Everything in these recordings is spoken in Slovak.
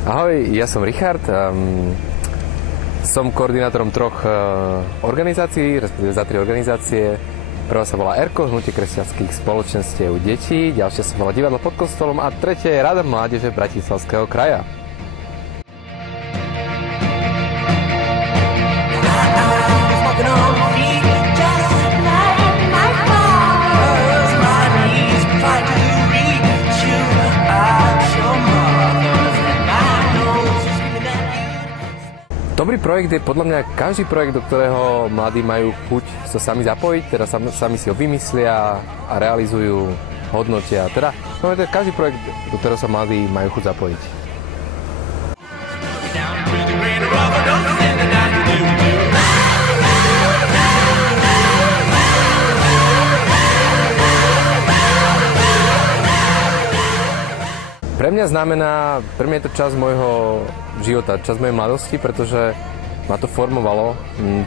Ahoj, ja som Richard. Som koordinátorom troch organizácií, respektíve za 3 organizácie. Prvá sa volá ERKO, Hnutie kresťanských spoločenstiev detí, ďalšia sa volá Divadlo pod kostolom a tretia je Rada mládeže Bratislavského kraja. Dobrý projekt je podľa mňa každý projekt, do ktorého mladí majú chuť sa sami zapojiť, teda sami si ho vymyslia a realizujú, hodnotia. Teda no, to je každý projekt, do ktorého sa mladí majú chuť zapojiť. Pre mňa je to časť môjho života, časť mojej mladosti, pretože ma to formovalo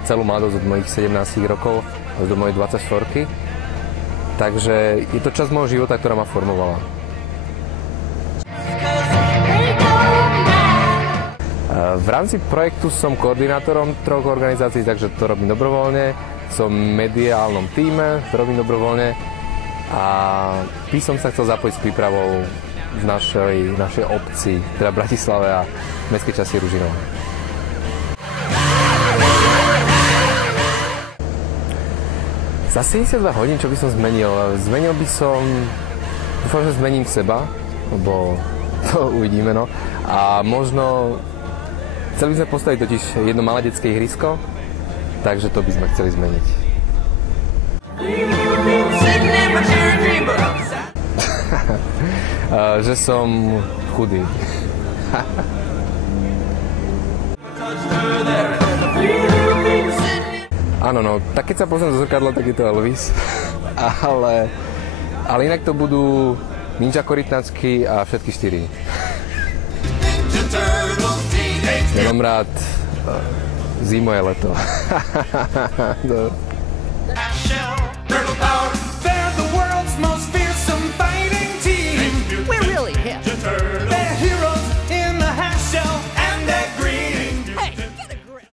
celú mladosť od mojich 17 rokov až do mojej 24. Takže je to časť môjho života, ktorá ma formovala. V rámci projektu som koordinátorom troch organizácií, takže to robím dobrovoľne. Som v mediálnom tíme, to robím dobrovoľne. A by som sa chcel zapojiť s prípravou v našej obci, teda Bratislave a mestskej časti Ružinova. Za 72 hodín, čo by som zmenil? Zmenil by som... Dúfam, že zmením seba, lebo to uvidíme, no. A možno... Chceli by sme postaviť totiž jedno malé detské ihrisko, takže to by sme chceli zmeniť. Že som chudý. Áno, no, tak keď sa pozriem do zrkadla, tak je to Elvis. Ale inak to budú Ninja Korytnacky a všetky 4. Ja mám rád zimu a leto.